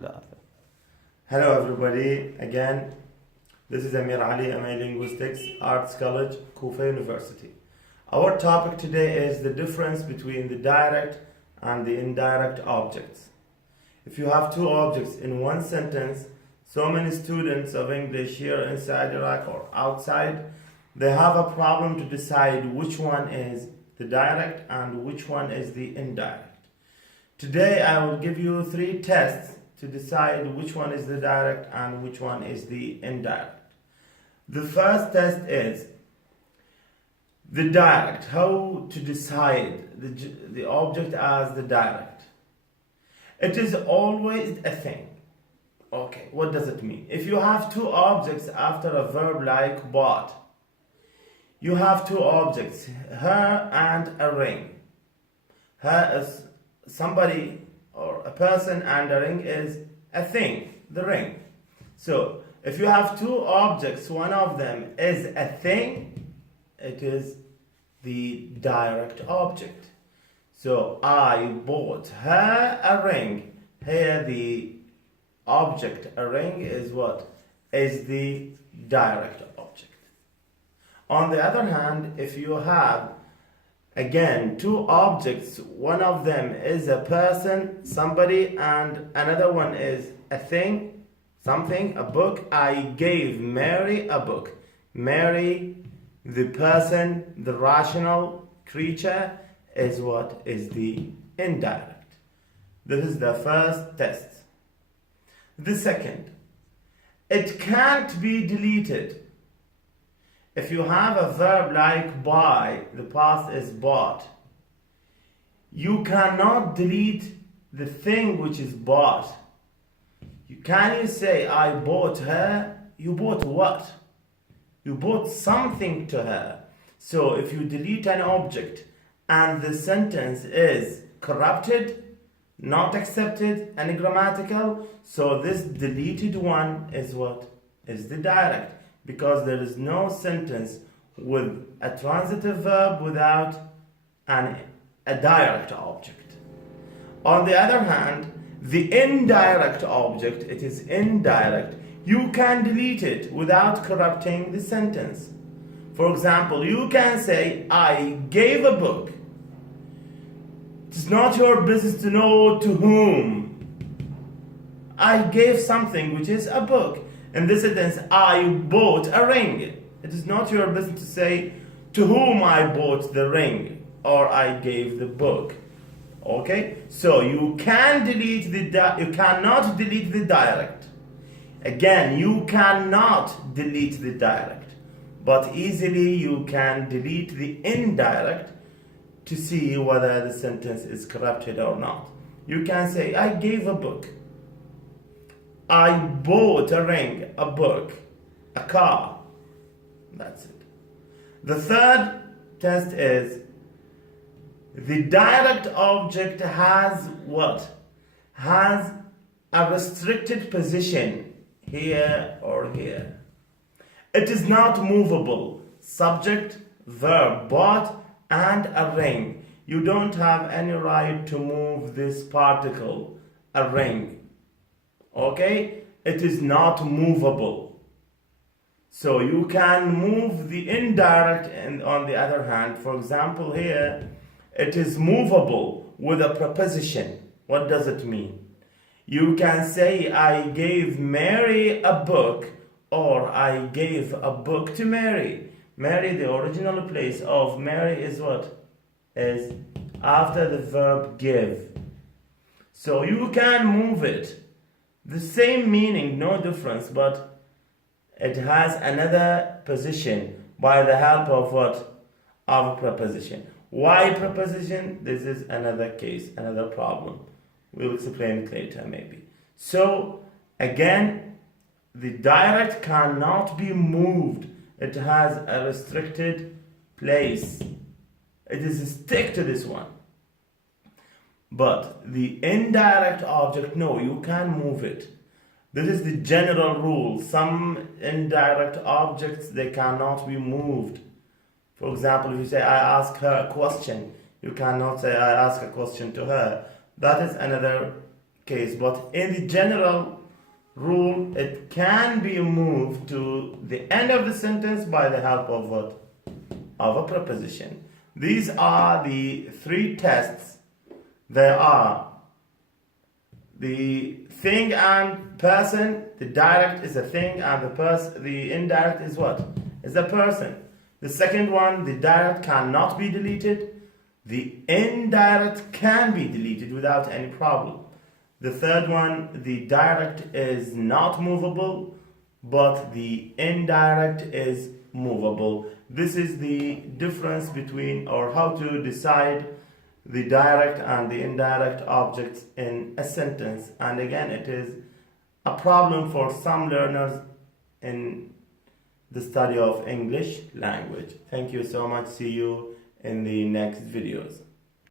Hello everybody, again, this is Amir Ali, MA Linguistics, Arts College, Kufa University. Our topic today is the difference between the direct and the indirect objects. If you have two objects in one sentence, so many students of English here inside Iraq or outside, they have a problem to decide which one is the direct and which one is the indirect. Today I will give you 3 tests to decide which one is the direct and which one is the indirect. The first test is the direct, how to decide the object as the direct. It is always a thing. Okay, what does it mean? If you have two objects after a verb like bought, you have two objects, her and a ring. Her is somebody or a person and a ring is a thing, the ring. So if you have two objects, one of them is a thing, it is the direct object. So I bought her a ring. Here the object, a ring, is what? Is the direct object. On the other hand, if you have again two objects, one of them is a person, somebody, and another one is a thing, something, a book. I gave Mary a book. Mary, the person, the rational creature, is what? Is the indirect. This is the first test. The second, it can't be deleted. If you have a verb like buy, the past is bought, you cannot delete the thing which is bought. Can you say, I bought her? You bought what? You bought something to her. So if you delete an object and the sentence is corrupted, not accepted, ungrammatical, so this deleted one is what? Is the direct. Because there is no sentence with a transitive verb without a direct object. On the other hand, the indirect object, it is indirect, you can delete it without corrupting the sentence. For example, you can say, I gave a book. It's not your business to know to whom. I gave something which is a book. In this sentence, I bought a ring. It is not your business to say to whom I bought the ring or I gave the book. Okay? So you can delete you cannot delete the direct. Again, you cannot delete the direct, but easily you can delete the indirect to see whether the sentence is corrupted or not. You can say, I gave a book. I bought a ring, a book, a car. That's it. The third test is the direct object has what? Has a restricted position here or here. It is not movable. Subject, verb, bought, and a ring. You don't have any right to move this particle, a ring. Okay, it is not movable. So you can move the indirect, and on the other hand, for example here, it is movable with a preposition. What does it mean? You can say, I gave Mary a book, or I gave a book to Mary. Mary, the original place of Mary is what? Is after the verb give. So you can move it. The same meaning, no difference, but it has another position by the help of what? Of a preposition. Why preposition? This is another case, another problem. We'll explain it later maybe. So again, the direct cannot be moved. It has a restricted place. It is stick to this one. But the indirect object, no, you can move it. This is the general rule. Some indirect objects, they cannot be moved. For example, if you say, I ask her a question, you cannot say, I ask a question to her. That is another case, but in the general rule, it can be moved to the end of the sentence by the help of what? Of a preposition. These are the three tests. There are the thing and person. The direct is a thing, and the indirect is what? Is a person. The second one, the direct cannot be deleted. The indirect can be deleted without any problem. The third one, the direct is not movable, but the indirect is movable. This is the difference between, or how to decide the direct and the indirect objects in a sentence. And again, it is a problem for some learners in the study of English language. Thank you so much. See you in the next videos.